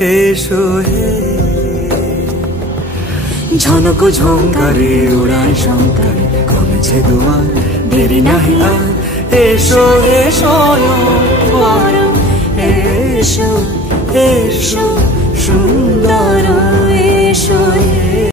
এসো হে ঝনক ঝঙ্কারে উড়ায় শঙ্কারে কমেছে দুয়ার দেরি নাহি আর এসো এসো বরং এসো এসো সুন্দর